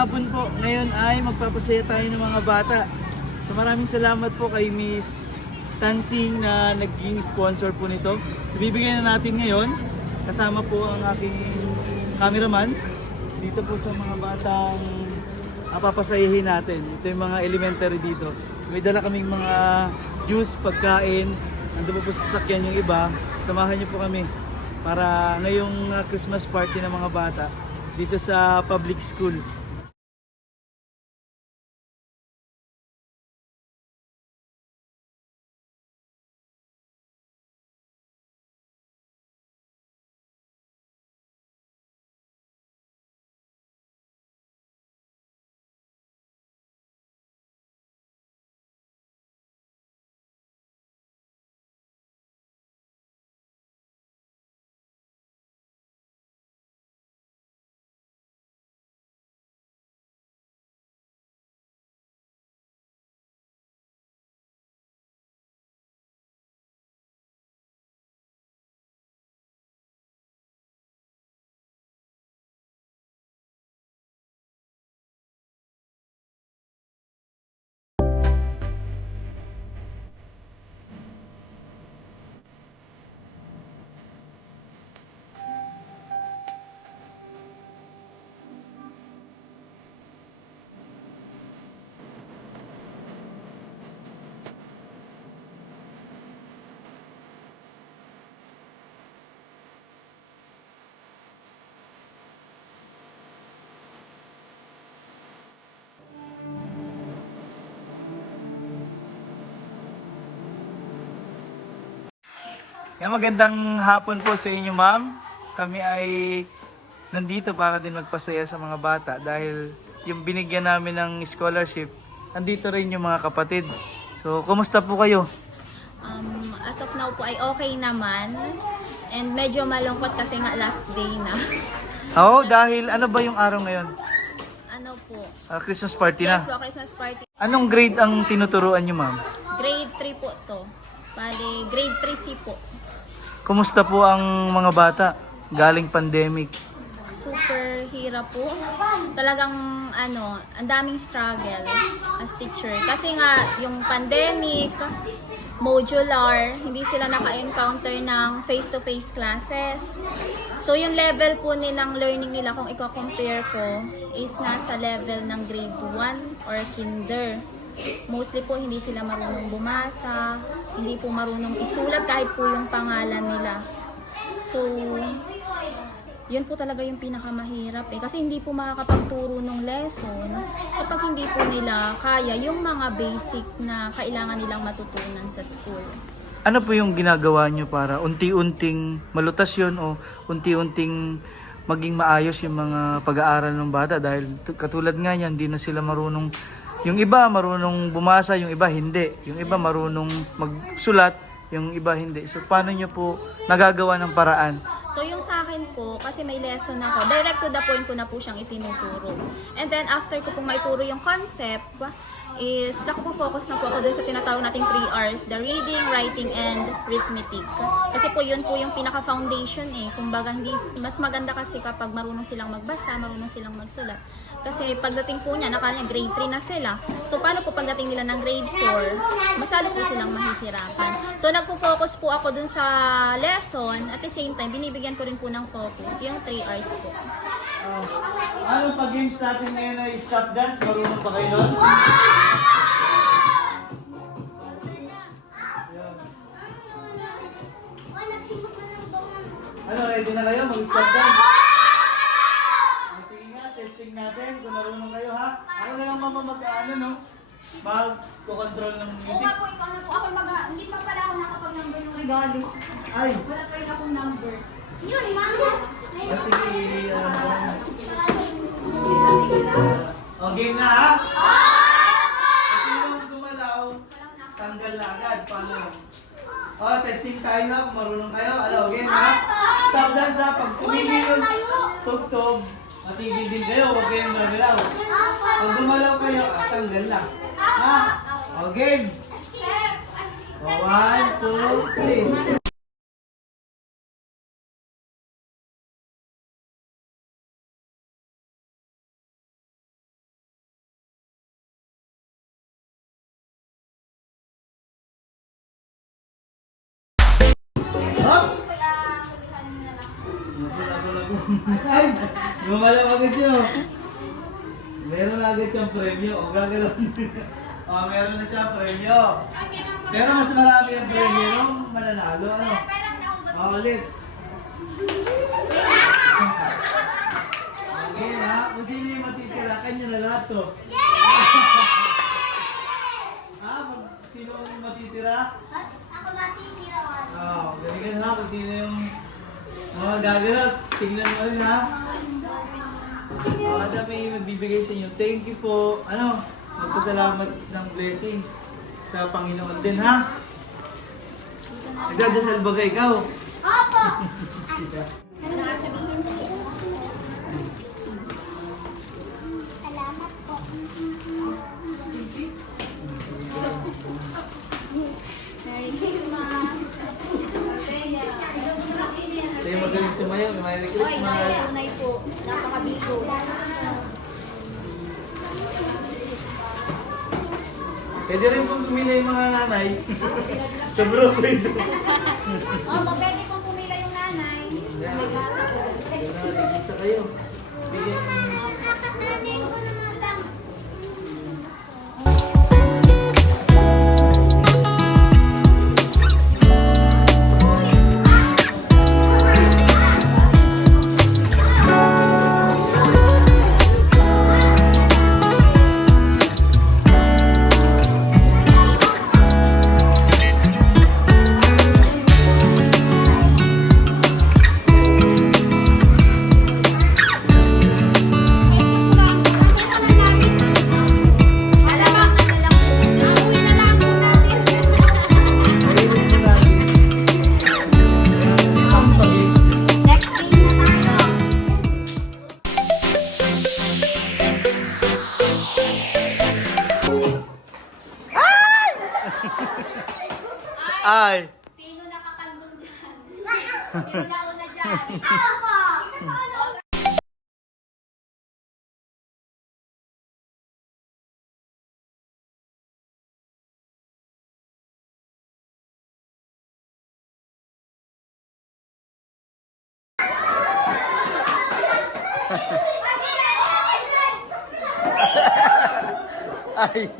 Hapon po. Ngayon ay magpapasaya tayo ng mga bata. So maraming salamat po kay Miss Tansing na naging sponsor po nito. So, bibigyan na natin ngayon. Kasama po ang aking cameraman dito po sa mga batang papasayahin natin. Ito yung mga elementary dito. So, may dala kaming mga juice, pagkain. Nandun po sa sasakyan yung iba. Samahan niyo po kami para ngayong Christmas party ng mga bata dito sa public school. Magandang hapon po sa inyo, ma'am. Kami ay nandito para din magpasaya sa mga bata dahil yung binigyan namin ng scholarship, nandito rin yung mga kapatid. So, kumusta po kayo? As of now po ay okay naman. And medyo malungkot kasi nga last day na. Oo, dahil ano ba yung araw ngayon? Ano po? Christmas party na. Yes po, Christmas party. Anong grade ang tinuturuan nyo, ma'am? Grade 3 po to. Bali, grade 3C po. Kumusta po ang mga bata galing pandemic? Super hirap po. Talagang ang daming struggle as teacher. Kasi nga, yung pandemic, modular, hindi sila naka-encounter ng face-to-face classes. So yung level po nilang learning nila, kung i-compare ko, is nasa level ng grade 1 or kinder. Mostly po hindi sila marunong bumasa, hindi po marunong isulat kahit po yung pangalan nila. So, yun po talaga yung pinakamahirap kasi hindi po makakapagturo ng lesson kapag hindi po nila kaya yung mga basic na kailangan nilang matutunan sa school. Ano po yung ginagawa nyo para unti-unting malutas yun o unti-unting maging maayos yung mga pag-aaral ng bata dahil katulad nga yan, hindi na sila marunong. Yung iba marunong bumasa, yung iba hindi. Yung iba marunong magsulat, yung iba hindi. So paano nyo po nagagawa ng paraan? So yung sa akin po, kasi may lesson ako, direct to the point ko na po siyang itinuturo. And then after ko pong maituro yung concept, is nakapofocus na po ako dun sa tinatawag nating 3 R's, the reading, writing, and arithmetic. Kasi po yun po yung pinaka-foundation Kumbaga, mas maganda kasi kapag marunong silang magbasa, marunong silang magsulat. Kasi pagdating po niya, nakala grade 3 na sila. So paano po pagdating nila ng grade 4, masalo po silang mahihirapan. So nagpo-focus po ako dun sa lesson, at the same time, binibigyan ko rin po ng focus, yung 3 R's po. Ano pag-games natin ngayon ay stop dance? Marunong ba kayo nun? Ano, ready na kayo? Mag-stop dance? Sige nga, testing natin kung marunong kayo ha. Ako na lang mama mag-control ng music. Oo nga po, ikaw na po. Ako hindi pa pala ako nakapag-number ng regalo. Ay! Wala pa rin akong number. Sige, O, game na ha? Kung sinong gumalaw, tanggal na agad. Paano? O, testing tayo ha kung marunong kayo. Ano, game ha? Stop dance ha. Pag tumigil yung tugtog, matigil din kayo. Huwag kayong gagalaw. Pag gumalaw kayo, tanggal lang. Ha? O, game. O, 1, 2, 3. Hop! Ay! Gumalaw agad yun. Meron na agad siyang premyo. O gagalaw. O, meron na siyang premyo. Pero mas marami yung premyo nung mananalo. Ano? O, ulit. Okay ha? Kung sino yung matitira, kanya na lahat to. Ha? Sino yung matitira? Ako natitira. Oo, ganyan ha kung sino yung mga gaganap. Tingnan mo rin ha. At may magbibigay sa inyo. Thank you po. Ano? Magpasalamat ng blessings sa Panginoon din ha. Nagdadasal ba ka ikaw? Opo! Ano nga sabihin ko? Salamat po. Merry Christmas! Tayo magaling sumayaw. Merry Oy, Christmas. unay po. Napakabigo. Pwede rin pong pumila yung mga nanay. Sa bro, pwede. Opo, pwede pong pumila yung nanay. May gata po. Nagisa kayo. Bigyan. Nakakatanay ko ng mga dam. Next game na tayo. Ay! Sino nakakandong dyan? Sino nauna dyan? Opo! Ay!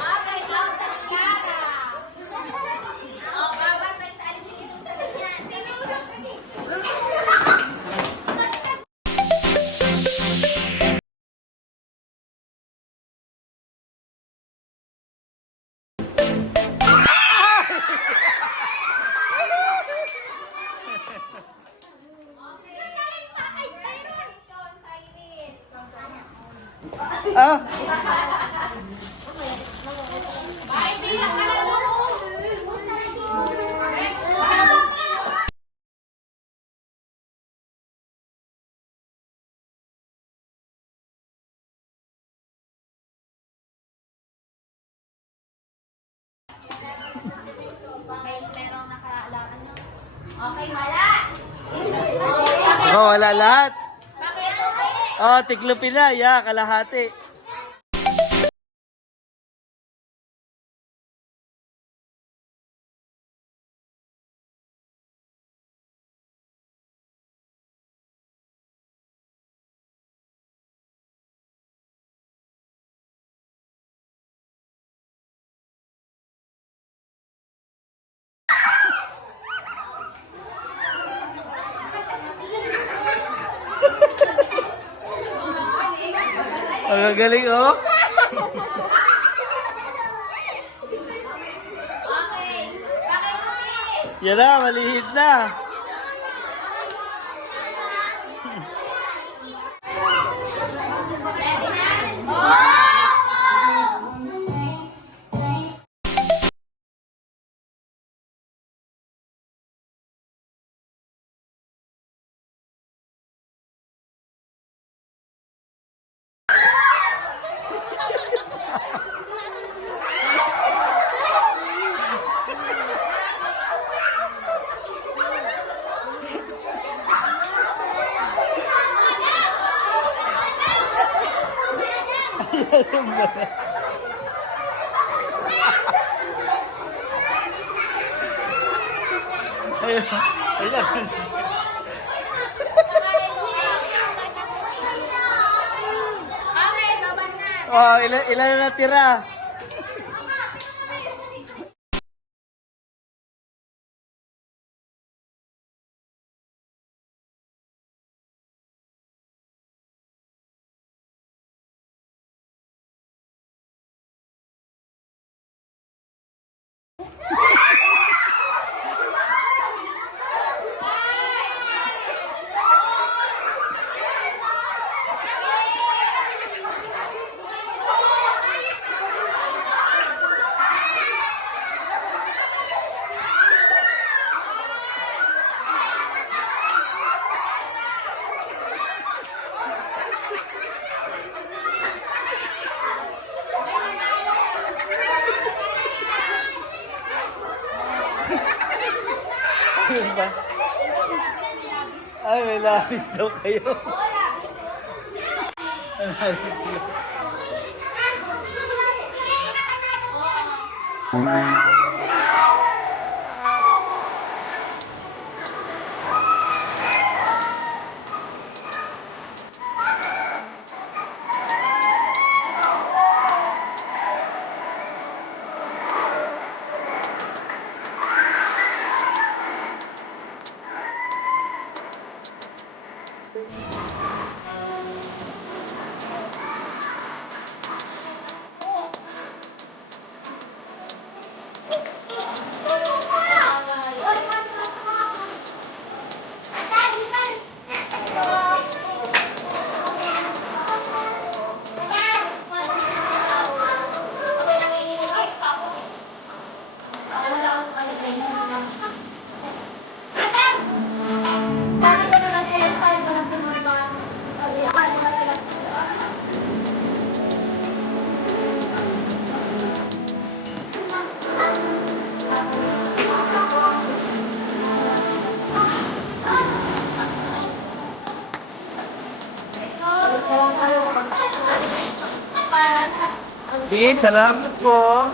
Okay, out na si Yara. Oh, babasa sa alisin yung sa ganyan. Ah! Merong nakaalaan. Okay, wala. Okay. Oh, wala lahat. Bakit? Okay. Oh, tiklopin na. Yeah, kalahati. galing oh. Okay. Bakit mo Yan na, maliit na. Ayun. Ayun. Okay, baban na. Oh, ilan na natira? Ayun ba? Ay, may labis daw kayo. May labis kayo. Bin, salamat po.